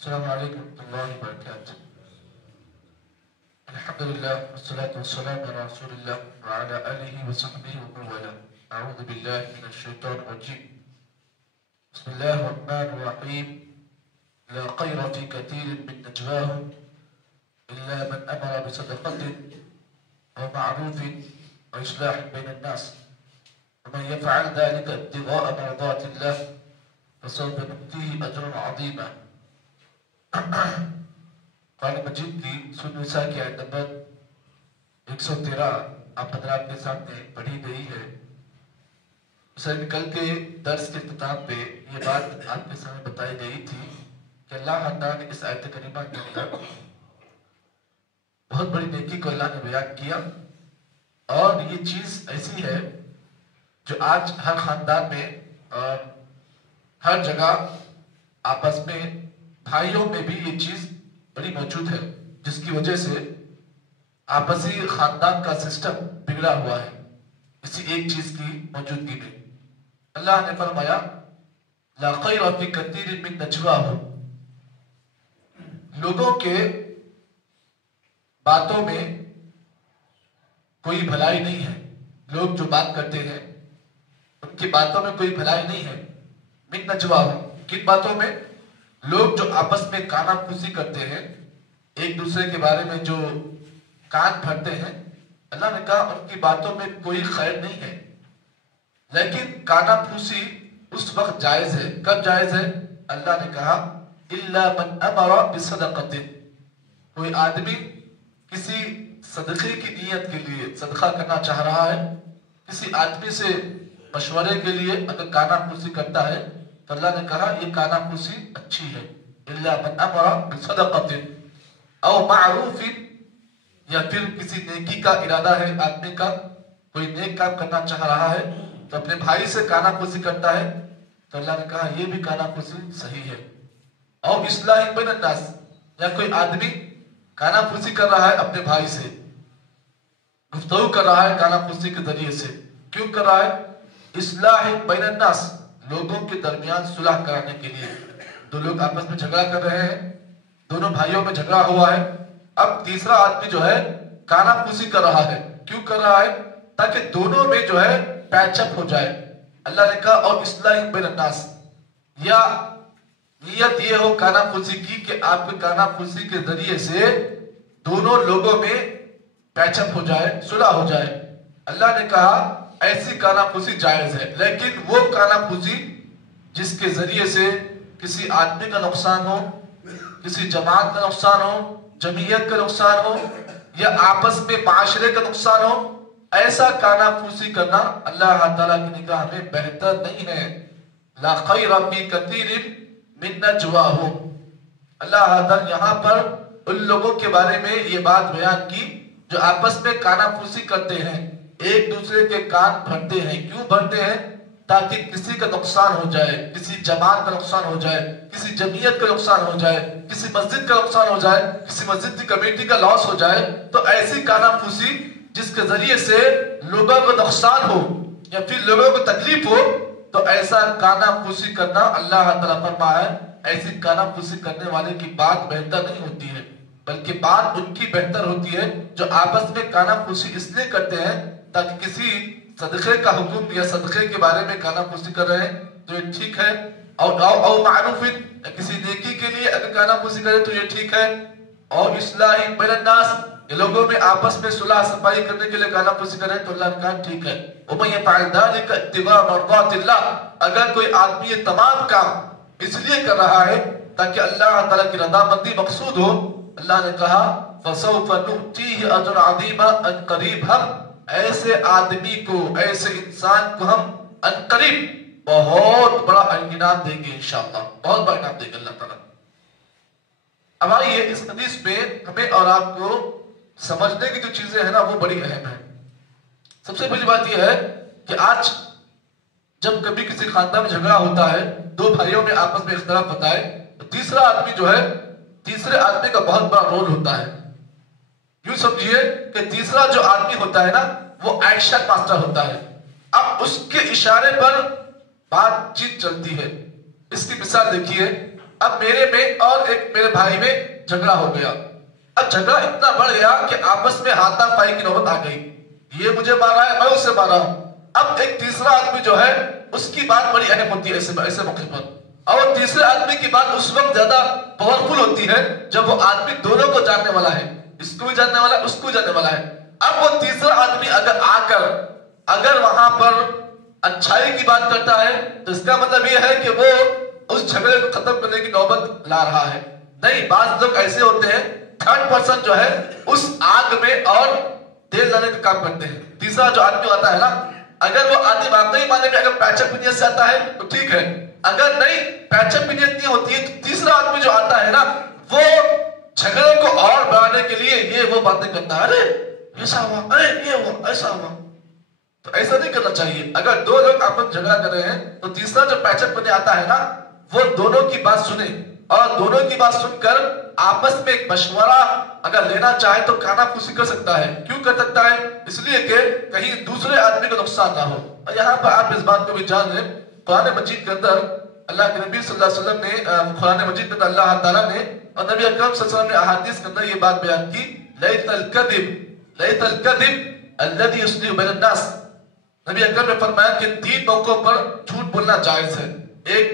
السلام عليكم ورحمة الله وبركاته. الحمد لله والصلاة والسلام على رسول الله وعلى آله وصحبه ومن والاه. أعوذ بالله من الشيطان الرجيم. بسم الله الرحمن الرحيم. لا خير في كثير من نجواهم إلا من أمر بصدقة ومعروف وإصلاح بين الناس ومن يفعل ذلك ابتغاء مرضات الله فسوف نؤتيه أجرا عظيما. قرآن مجید کی سورۃ نساء کی آیت نمبر 113 آپ حضرات کے سامنے پڑھی گئی ہے. اسے نکل کے درس کے اختتام پہ یہ بات آپ کے سامنے بتائی گئی تھی کہ اللہ تعالیٰ نے اس آیت کریمہ کے اندر بہت بڑی نیکی کو اللہ نے بیان کیا، اور یہ چیز ایسی ہے جو آج ہر خاندان میں اور ہر جگہ آپس میں بھائیوں میں بھی یہ چیز بڑی موجود ہے، جس کی وجہ سے آپسی خاندان کا سسٹم بگڑا ہوا ہے اسی ایک چیز کی موجودگی میں. اللہ نے فرمایا لا خیر فی کثیر من نجواہم، لوگوں کے باتوں میں کوئی بھلائی نہیں ہے. لوگ جو بات کرتے ہیں ان کی باتوں میں کوئی بھلائی نہیں ہے. من نجواہم، کن باتوں میں؟ لوگ جو آپس میں کانا پھوسی کرتے ہیں، ایک دوسرے کے بارے میں جو کان پھڑتے ہیں، اللہ نے کہا ان کی باتوں میں کوئی خیر نہیں ہے. لیکن کانا پھوسی اس وقت جائز ہے. کب جائز ہے؟ اللہ نے کہا الا من امر بصدقۃ، کوئی آدمی کسی صدقے کی نیت کے لیے صدقہ کرنا چاہ رہا ہے، کسی آدمی سے مشورے کے لیے اگر کانا پھوسی کرتا ہے تو اللہ نے کہا یہ کانا پھوسی اچھی ہے. الا من امر بصدقۃ او معروف، یا پھر کسی نیکی کا ارادہ ہے آدمی کا، کوئی نیک کام کرنا چاہ رہا ہے تو اپنے بھائی سے کانا پھوسی کرتا ہے تو اللہ نے کہا یہ بھی کانا پھوسی صحیح ہے. او اصلاح بین الناس، یا کوئی آدمی کانا پھوسی کر رہا ہے اپنے بھائی سے، گفتگو کر رہا ہے کانا پھوسی کے ذریعے سے. کیوں کر رہا ہے؟ اصلاح بین الناس، لوگوں کے درمیان صلح کرانے کے لیے. دو لوگ آپس میں جھگڑا کر رہے ہیں، دونوں بھائیوں میں جھگڑا ہوا ہے، اب تیسرا آدمی جو ہے کانا پھوسی کر رہا ہے. کیوں کر رہا ہے؟ تاکہ دونوں میں جو ہے پیچ اپ ہو جائے. اللہ نے کہا اور اصلاح بین الناس، یا نیت یہ ہو کانا پھوسی کی کہ آپ کے کانا پھوسی کے ذریعے سے دونوں لوگوں میں پیچ اپ ہو جائے، صلح ہو جائے. اللہ نے کہا ایسی کانا پھوسی جائز ہے. لیکن وہ کانا پھوسی جس کے ذریعے سے کسی آدمی کا نقصان ہو، کسی جماعت کا نقصان ہو، جمعیت کا نقصان ہو، یا آپس میں معاشرے کا نقصان ہو، ایسا کانا پھوسی کرنا اللہ تعالیٰ کی نگاہ میں بہتر نہیں ہے. لا خیر فی کثیر من نجواہم، اللہ تعالیٰ یہاں پر ان لوگوں کے بارے میں یہ بات بیان کی جو آپس میں کانا پھوسی کرتے ہیں، ایک دوسرے کے کان بھرتے ہیں. کیوں بھرتے ہیں؟ تاکہ کسی کا نقصان ہو جائے، کسی جماعت کا نقصان ہو جائے، کسی جمعیت کا نقصان ہو جائے، کسی مسجد کا نقصان ہو جائے، کسی مسجد کی کمیٹی کا لاس ہو جائے. تو ایسی کانا پھوسی جس کے ذریعے سے لوگوں کو نقصان ہو یا پھر لوگوں کو تکلیف ہو، تو ایسا کانا پھوسی کرنا اللہ تعالیٰ فرمایا ہے ایسی کانا پھوسی کرنے والے کی بات بہتر نہیں ہوتی ہے، بلکہ بات ان کی بہتر ہوتی ہے جو آپس میں کانا پھوسی اس لیے کرتے ہیں تاکہ کسی صدقے کا حکم یا صدقے کے بارے میں کانا پھوسی کر رہے ہیں تو یہ ٹھیک ہے، او معروف، کسی نیکی کے لیے اگر کانا پھوسی کرے تو یہ ٹھیک ہے. اور اصلاح بین الناس، یہ لوگوں میں آپس میں صلح صفائی کرنے کے لیے کانا پھوسی کرے تو اللہ نے کہا ٹھیک ہے. وَمَن يَفْعَلْ ذَلِكَ ابْتِغَاءَ مَرْضَاتِ اللَّهِ، اگر کوئی آدمی یہ تمام کام اس لیے کر رہا ہے تاکہ اللہ تعالیٰ کی رضامندی مقصود ہو، اللہ نے کہا فَسَوْفَ نُؤْتِيهِ أَجْرًا عَظِيمًا، ان قریب ہم ایسے آدمی کو، ایسے انسان کو ہم ان قریب بہت بڑا انعام دیں گے انشاءاللہ، بہت بڑا انعام دیں گے اللہ تعالیٰ. اب آئیے اس حدیث میں ہمیں اور آپ کو سمجھنے کی جو چیزیں ہیں نا وہ بڑی اہم ہیں. سب سے پہلی بات یہ ہے کہ آج جب کبھی کسی خاندان میں جھگڑا ہوتا ہے، دو بھائیوں میں آپس میں اختلاف ہوتا ہے، تو تیسرا آدمی جو ہے، تیسرے آدمی کا بہت بڑا رول ہوتا ہے. یوں سمجھیے کہ تیسرا جو آدمی ہوتا ہے نا وہ ایکشن ماسٹر ہوتا ہے. اب اس کے اشارے پر بات چیت چلتی ہے. اس کی مثال دیکھیے اب میرے میں اور ایک میرے بھائی میں جھگڑا ہو گیا. اب جھگڑا اتنا بڑھ گیا کہ آپس میں ہاتھا پائی کی نوبت آ گئی. یہ مجھے مارا ہے, میں اسے مارا ہوں. اب ایک تیسرا آدمی جو ہے اس کی بات بڑی اہم ہوتی ہے ایسے موقع پر, اور تیسرے آدمی کی بات اس وقت زیادہ پاورفل ہوتی ہے جب وہ آدمی دونوں کو جاننے والا ہے, اس کو بھی جاننے والا ہے, اس کو بھی جاننے والا ہے. اب وہ تیسرا آدمی اگر آ کر اگر وہاں پر اچھائی کی بات کرتا ہے تو اس کا مطلب یہ ہے کہ وہ اس جھگڑے کو ختم کرنے کی نوبت لا رہا ہے. نہیں, بعض لوگ ایسے ہوتے ہیں تھرڈ پرسن جو ہے اس آگ میں اور تیل لانے کا کام کرتے ہیں. تیسرا جو آدمی آتا ہے نا, اگر وہ آدمی واقعی معنی میں اگر پیچ اپ نیت سے آتا ہے تو ٹھیک ہے, اگر نہیں پیچ اپ نیت نہیں ہوتی ہے تو تیسرا آدمی جو آتا ہے نا وہ جھگڑے کو اور بڑھانے کے لیے یہ وہ باتیں کرتا ہے, ارے ایسا ہوا, ارے یہ ہوا, ایسا ہوا. تو ایسا نہیں کرنا چاہیے. اگر دو لوگ آپس میں جھگڑا کر رہے ہیں تو تیسرا جو پیچ اپ کرنے آتا ہے نا وہ دونوں کی بات سنے, اور دونوں کی بات سن کر آپس میں ایک مشورہ اگر لینا چاہے تو کانا پھوسی کر سکتا ہے. کیوں کر سکتا ہے؟ اس لیے کہ کہیں دوسرے آدمی کو نقصان نہ ہو. اور یہاں پر آپ اس بات کو بھی جان لیں, قرآن مجید کے اندر اللہ کے نبی صلی اللہ علیہ وسلم نے, قرآن مجید کے اندر اللہ تعالیٰ نے اور نبی اکرم صلی اللہ علیہ وسلم نے احادیث کے اندر یہ بات بیان کی, لیت الکذب الذی یصلح بین الناس. نبی اکرم نے فرمایا کہ 3 موقعوں پر جھوٹ بولنا جائز ہے. ایک,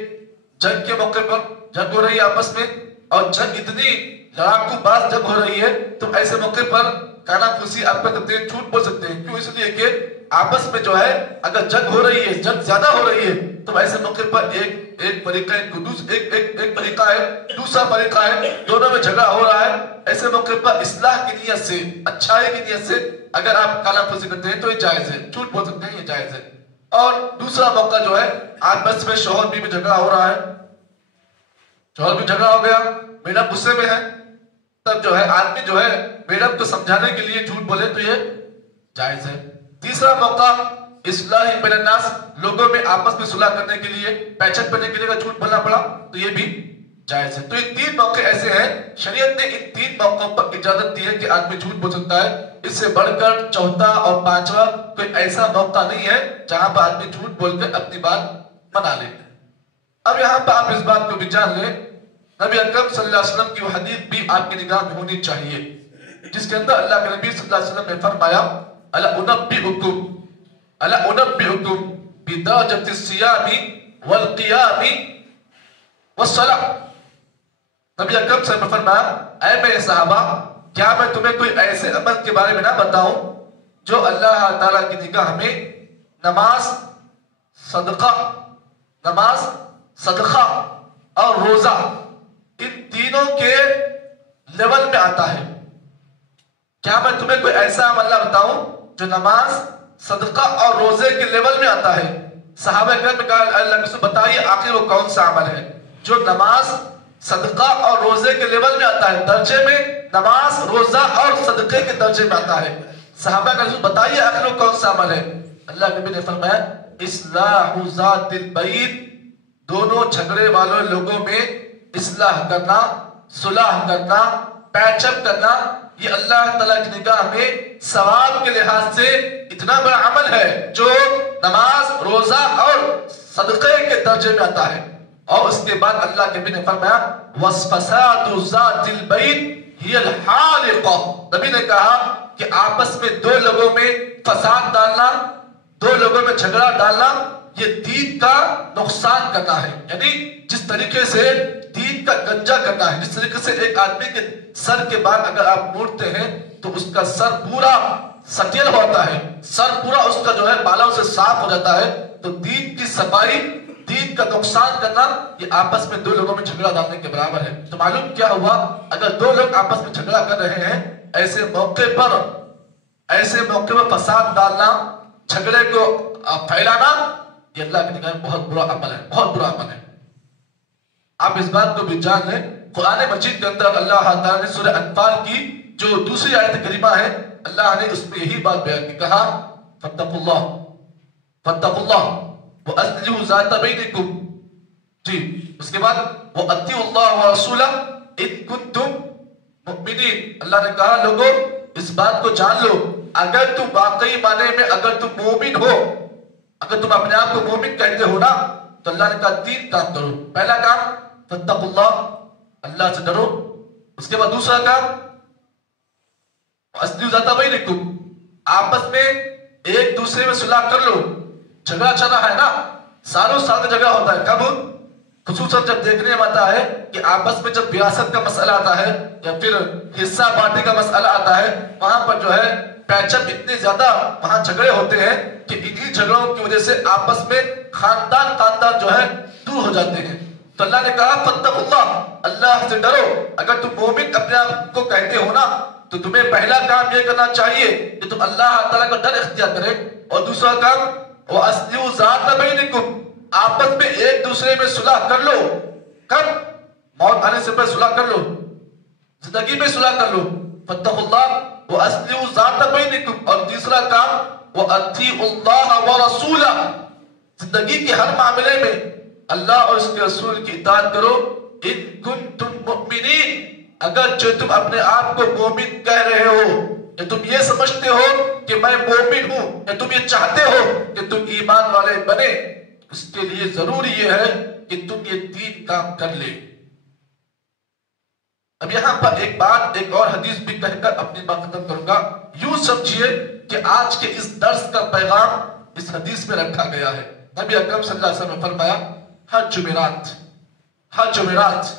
جنگ کے موقع پر جنگ ہو رہی ہے آپس میں, اور جنگ اتنی لڑاکو باز جنگ ہو رہی ہے تو ایسے موقع پر کانا پھوسی آپ کر سکتے ہیں, جھوٹ بول سکتے ہیں. کیوں؟ اس لیے کہ آپس میں جو ہے اگر جنگ ہو رہی ہے, جنگ زیادہ ہو رہی ہے تو ایسے موقع پر ایک فریقہ ایک فریقہ ہے, دوسرا فریقہ ہے, دونوں میں جھگڑا ہو رہا ہے. ایسے موقع پر اصلاح کی نیت سے, اچھائی کی نیت سے اگر آپ کانا پھوسی کرتے ہیں تو یہ جائز ہے, جھوٹ بول سکتے ہیں, یہ جائز ہے. اور دوسرا موقع جو ہے آپس میں شوہر بیوی میں جھگڑا ہو رہا ہے, شوہر بھی جھگڑا ہو گیا, میڈم غصے میں ہے, تب جو ہے آدمی جو ہے میڈم کو سمجھانے کے لیے جھوٹ بولے تو یہ جائز ہے. تیسرا موقع اصلاح بین الناس, لوگوں میں آپس میں صلح کرنے کے لیے, پیچ اپ کرنے کے لیے اگر جھوٹ بولنا پڑا تو یہ بھی جائز ہے. تو یہ 3 موقع ایسے ہیں, شریعت نے ان 3 موقعوں پر اجازت دی ہے کہ آدمی جھوٹ بول سکتا ہے. اس سے بڑھ کر چوتھا اور پانچواں کوئی ایسا موقع نہیں ہے جہاں پر آدمی جھوٹ بول کر اپنی بات منا لے. اب یہاں پر آپ اس بات کو بھی جان لیں, نبی اکرم صلی اللہ علیہ وسلم کی وہ حدیث بھی آپ کی نگاہ میں ہونی چاہیے جس کے اندر اللہ کے نبی صلی اللہ علیہ وسلم نے فرمایا, الا انبئکم بدرجۃ الصیام والقیام والصلاۃ. نبی اکرم صلی اللہ علیہ وسلم نے فرمایا, اے میرے صحابہ, کیا میں تمہیں کوئی ایسے عمل کے بارے میں نہ بتاؤں جو اللہ تعالیٰ کی نگاہ میں نماز, صدقہ اور روزہ ان تینوں کے لیول میں آتا ہے. کیا میں تمہیں کوئی ایسا عمل نہ بتاؤں جو نماز, صدقہ اور روزے کے لیول میں آتا ہے؟ صحابہ کرام نے کہا, اللہ کے رسول بتائیے آخر وہ کون سا عمل ہے جو نماز, صدقہ اور روزے کے لیول میں آتا ہے, درجے میں نماز, روزہ اور صدقے کے درجے میں آتا ہے. صحابہ کا رسول بتائیے آخر وہ کون سا عمل ہے؟ اللہ کے نبی نے فرمایا, اصلاح ذات البین, دونوں جھگڑے والوں لوگوں میں اصلاح کرنا, صلح کرنا, پیچ اپ کرنا. یہ اللہ تعالیٰ کی نگاہ میں ثواب کے لحاظ سے اتنا بڑا عمل ہے جو نماز, روزہ اور صدقے کے درجے میں آتا ہے. اور اس کے بعد اللہ کے نبی نے فرمایا, وَفَسَادُ ذَاتِ الْبَيْنِ هِيَ الْحَالِقَةُ. نبی نے کہا کہ آپس میں 2 لوگوں میں فساد ڈالنا, 2 لوگوں میں جھگڑا ڈالنا, یہ دین کا نقصان کرنا ہے. یعنی جس طریقے سے دین کا گنجا کرنا ہے, جس طریقے سے ایک آدمی کے سر کے بال اگر آپ موڑتے ہیں تو اس کا سر پورا سٹیل ہوتا ہے, سر پورا اس کا جو ہے بالوں سے صاف ہو جاتا ہے. تو دین کی صفائی, دین کا نقصان کرنا یہ آپس میں 2 لوگوں میں جھگڑا ڈالنے کے برابر ہے. تو معلوم کیا ہوا, اگر 2 لوگ آپس میں جھگڑا کر رہے ہیں, ایسے موقع پر فساد ڈالنا, جھگڑے کو پھیلانا, یہ اللہ کی نگاہ میں بہت برا عمل ہے, بہت برا عمل ہے. آپ اس بات کو بھی جان لیں, قرآن مجید کے اندر اللہ تعالیٰ نے سورہ انفال کی جو دوسری آیت کریمہ ہے, اللہ نے اس میں یہی بات بیان کی, کہا فاتقوا اللہ وَأَصْلِحُوا ذَاتَ بَيْنِكُمْ. جی, اس کے بعد وَأَطِیعُوا اللَّهَ وَرَسُولَهُ إِن كُنتُم مُؤْمِنِينَ. اللہ نے کہا لوگوں اس بات کو جان لو, اگر تم واقعی معنی میں اگر تم مومن ہو, اگر تم اپنے آپ کو مومن کہتے ہو نا, تو اللہ نے کہا 3 کام کرو. پہلا کام فاتقوا اللہ، اللہ سے ڈرو. اس کے بعد دوسرا کام اصلی ذات بینکم، آپس میں ایک دوسرے میں صلح کر لو. جھگڑا چل رہا ہے نا، سالوں سال کا جھگڑا ہوتا ہے. کب؟ خصوصاً جب دیکھنے میں آتا ہے کہ آپس میں جب وراثت کا مسئلہ آتا ہے یا پھر حصہ بانٹنے کا مسئلہ آتا ہے، وہاں پر جو ہے پیچ اپ اتنے زیادہ وہاں جھگڑے ہوتے ہیں کہ انہی جھگڑوں کی وجہ سے آپس میں خاندان جو ہے دور ہو جاتے ہیں. تو اللہ نے کہا فاتقوا اللہ، اللہ سے ڈرو. اگر تم مومن اپنے آپ کو کہتے ہو نا تو تمہیں پہلا کام یہ کرنا چاہیے کہ تم اللہ تعالیٰ کا ڈر اختیار کرے. اور دوسرا کام وَأَصْلِحُوا ذَاتَ بَيْنِكُمْ، آپس میں ایک دوسرے میں صلح کر لو. کب؟ موت آنے سے پہلے صلح کر لو، زندگی میں صلح کر لو. فاتقوا اللہ وَأَصْلِحُوا ذَاتَ بَيْنِكُمْ. اور تیسرا کام وَأَطِیعُوا اللَّهَ وَرَسُولَهُ، زندگی کے ہر معاملے میں اللہ اور اس کے رسول کی اطاعت کرو. ان کنتم مؤمنین، اگر جو تم اپنے آپ کو مومن کہہ رہے ہو یا تم یہ سمجھتے ہو کہ میں مومن ہوں یا تم یہ چاہتے ہو کہ تم ایمان والے بنے، اس کے لیے ضروری یہ ہے کہ تم یہ تین کام کر لے. اب یہاں پر ایک بات، ایک اور حدیث بھی کہہ کر اپنی بات ختم کروں گا. یوں سمجھیے کہ آج کے اس درس کا پیغام اس حدیث میں رکھا گیا ہے. نبی اکرم صلی اللہ علیہ وسلم نے فرمایا ہر جمعرات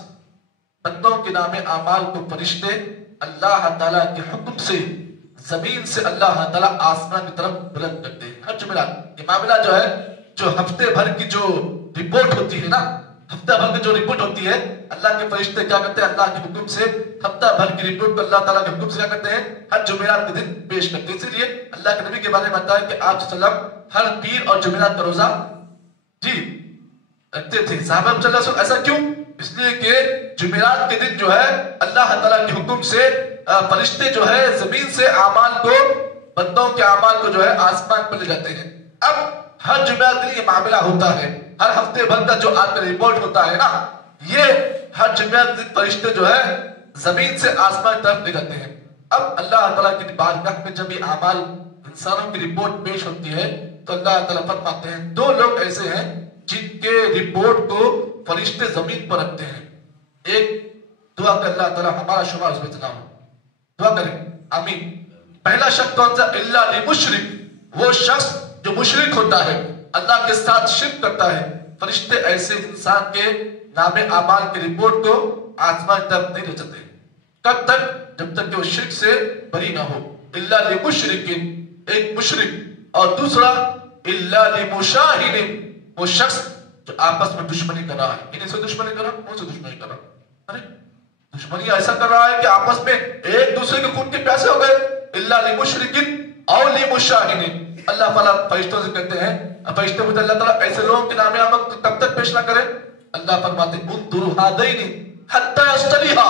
بندوں کے نام اعمال کو فرشتے اللہ تعالیٰ کے حکم سے زمین سے اللہ تعالیٰ آسمان کی طرف بلند کرتے ہیں. ہر جمعرات یہ معاملہ جو ہے، جو ہفتے بھر کی جو رپورٹ ہوتی ہے نا، ہفتہ بھر کی جو رپورٹ ہوتی ہے، اللہ کے فرشتے کیا کرتے ہیں؟ اللہ کے حکم سے ہفتہ بھر کی رپورٹ کو اللہ تعالیٰ کے حکم سے کیا کرتے ہیں؟ ہر جمعرات کے دن پیش کرتے ہیں. اسی لیے اللہ کے نبی کے بارے میں بتایا کہ آپ صلی اللہ علیہ وسلم ہر پیر اور جمعرات کا روزہ رکھتے تھے. صحابہ صلی اللہ علیہ وسلم ایسا کیوں؟ اس لیے کہ جمعرات کے دن جو ہے اللہ تعالیٰ کے حکم سے فرشتے جو ہے زمین سے اعمال کو، بندوں کے اعمال کو جو ہے آسمان پر لے جاتے ہیں. اب ہر جمعرات کے دن یہ معاملہ ہوتا ہے، ہر ہفتے بھر کا جو آپ کا رپورٹ ہوتا ہے نا، یہ ہر جمعرات کے دن فرشتے جو ہے زمین سے آسمان کی طرف لے جاتے ہیں. اب اللہ تعالیٰ کی بارگاہ میں جب یہ اعمال انسانوں کی رپورٹ پیش ہوتی ہے تو اللہ تعالیٰ فرماتے ہیں دو لوگ ایسے ہیں جن کے رپورٹ کو فرشتے زمین پر رکھتے ہیں. ایک دعا کر اللہ تعالیٰ ہمارا شمار اس میں اتنا ہو، دعا کریں آمین. پہلا شخص کون سا؟ اللہ لمشرک، وہ شخص جو مشرک ہوتا ہے، اللہ کے ساتھ شرک کرتا ہے. فرشتے ایسے انسان کے نام اعمال کی رپورٹ کو آسمان تک نہیں لے جاتے. کب تک؟ جب تک کہ وہ شرک سے بری نہ ہو. اللہ لمشرک، ایک مشرک. اور دوسرا اللہ لمشاہد، وہ شخص جو آپس میں دشمنی کر رہا ہے. انہیں سے دشمنی کر رہا، ان سے دشمنی کر رہا. ارے دشمنی ایسا کر رہا ہے کہ آپس میں ایک دوسرے کے خون کے پیاسے ہو گئے. اللہ لمشرک او لمشاہد. اللہ تعالیٰ فرشتوں سے کہتے ہیں، فرشتے مجھے اللہ تعالیٰ ایسے لوگوں کے نام اعمال کب تک پیش نہ کرے. اللہ فرماتے انظروا ہذین حتی یصطلحا.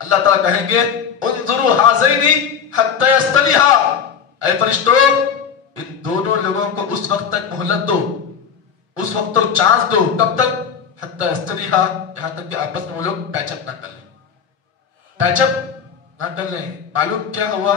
اللہ تعالیٰ کہیں گے انظروا ہذین حتی یصطلحا، اے فرشتوں ان دونوں لوگوں کو اس وقت تک مہلت دو، اس وقت تک چانس دو. کب تک؟ حتی یصطلحا، یہاں تک کہ آپس میں وہ لوگ پیچ اپ نہ کر لیں. پیچ اپ نہ کر لیں. معلوم کیا ہوا؟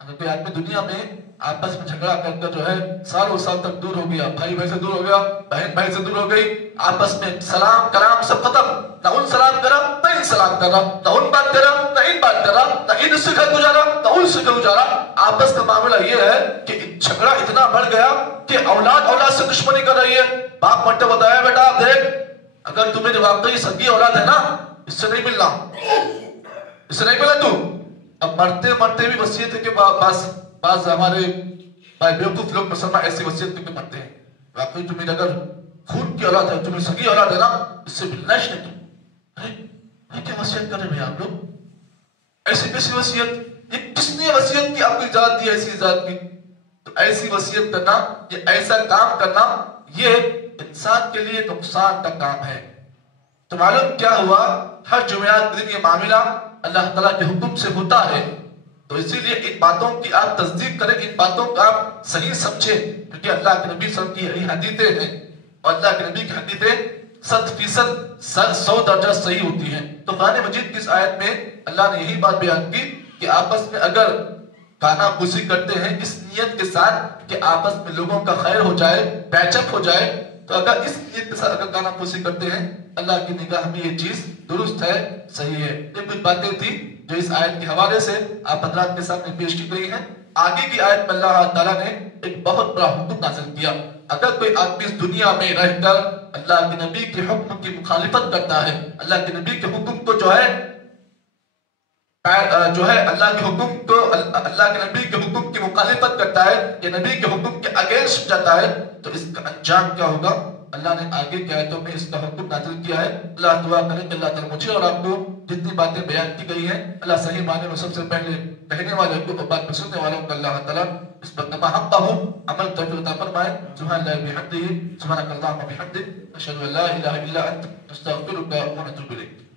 اگر کوئی آدمی دنیا میں آپس میں جھگڑا کر کر جو ہے سالوں سال تک دور ہو گیا، بھائی بھائی سے دور ہو گیا، بہن بھائی سے دور ہو گئی، آپس میں سلام کرام سب ختم، نہ ان سلام کرا نہ ان سلام کرا، نہ ان بات کرا نہ ان بات کرا، نہ ان سے گھر گزارا نہ ان سے گھر گزارا. آپس کا معاملہ یہ ہے کہ جھگڑا اتنا بڑھ گیا کہ اولاد سے دشمنی کر رہی ہے. باپ مرتے بتایا بیٹا دیکھ، اگر تمہیں واقعی سگی اولاد ہے نا، اس سے نہیں ملنا، اس سے نہیں ملا تو. اب مرتے مرتے بھی وصیت ہے کہ بعض ہمارے بیوقوف لوگ مسلمان ایسی وصیت کر کے مرتے ہیں، واقعی تمہیں اگر خون کی اولاد ہے، تمہیں سگی اولاد ہے نا، اس سے ملنا ہی نہیں. تم کیا وصیت کر رہے ہیں آپ لوگ؟ ایسی کیسی وصیت؟ یہ کس نے وصیت کی؟ آپ کو اجازت دی ایسی اجازت کی؟ تو ایسی وصیت کرنا، یہ ایسا کام کرنا، یہ انسان کے لیے نقصان کا کام ہے. تو معلوم کیا ہوا؟ ہر جمعرات کے دن یہ معاملہ اللہ تعالیٰ کے حکم سے ہوتا ہے. تو اسی لیے ان باتوں کی آپ تصدیق کریں، ان باتوں کا آپ صحیح سمجھیں، کیونکہ اللہ کے نبی صلی اللہ علیہ وسلم کی حدیثیں ہیں اور اللہ کے نبی کی حدیثیں 100% درجہ صحیح ہوتی ہیں. تو قرآن مجید کی اس آیت میں اللہ نے یہی بات بیان کی کہ آپس میں اگر کانا پوسی کرتے ہیں اس نیت کے ساتھ کہ آپس میں لوگوں کا خیر ہو جائے، پیچ اپ ہو جائے، تو اگر اس نیت کے ساتھ اگر کانا پوسی کرتے ہیں اللہ کی نگاہ میں یہ چیز درست ہے، صحیح ہے۔ یہ کچھ باتیں تھی جو اس آیت کے حوالے سے آپ حضرات کے سامنے پیش کی گئی ہیں۔ آگے کی آیت میں اللہ تعالیٰ نے ایک بہت بڑا حکم نازل کیا، اگر کوئی آدمی اس دنیا میں رہ کر اللہ کے نبی کے حکم کی مخالفت کرتا ہے، اللہ کے نبی کے حکم کو جو ہے اللہ کے حکم کو، اللہ کے نبی کے حکم کی مخالفت کرتا ہے یا نبی کے حکم کے اگینسٹ جاتا ہے، تو اس کا انجام کیا ہوگا؟ اللہ نے آگے کی آیتوں میں اس کا حکم نازل کیا ہے۔ اللہ دعا کرے کہ اللہ تعالیٰ مجھے اور آپ کو جتنی باتیں بیان کی گئی ہیں اللہ صحیح معنی میں سب سے پہلے کہنے والوں کو اور بعد میں سننے والوں کو اللہ تعالیٰ اس پر تمام حق ہو عمل توفیق عطا فرمائے۔ سبحان اللہ بحمدہ، سبحانک اللہم وبحمدک، اشہد ان لا الہ الا انت، نستغفرک ونتوب الیک۔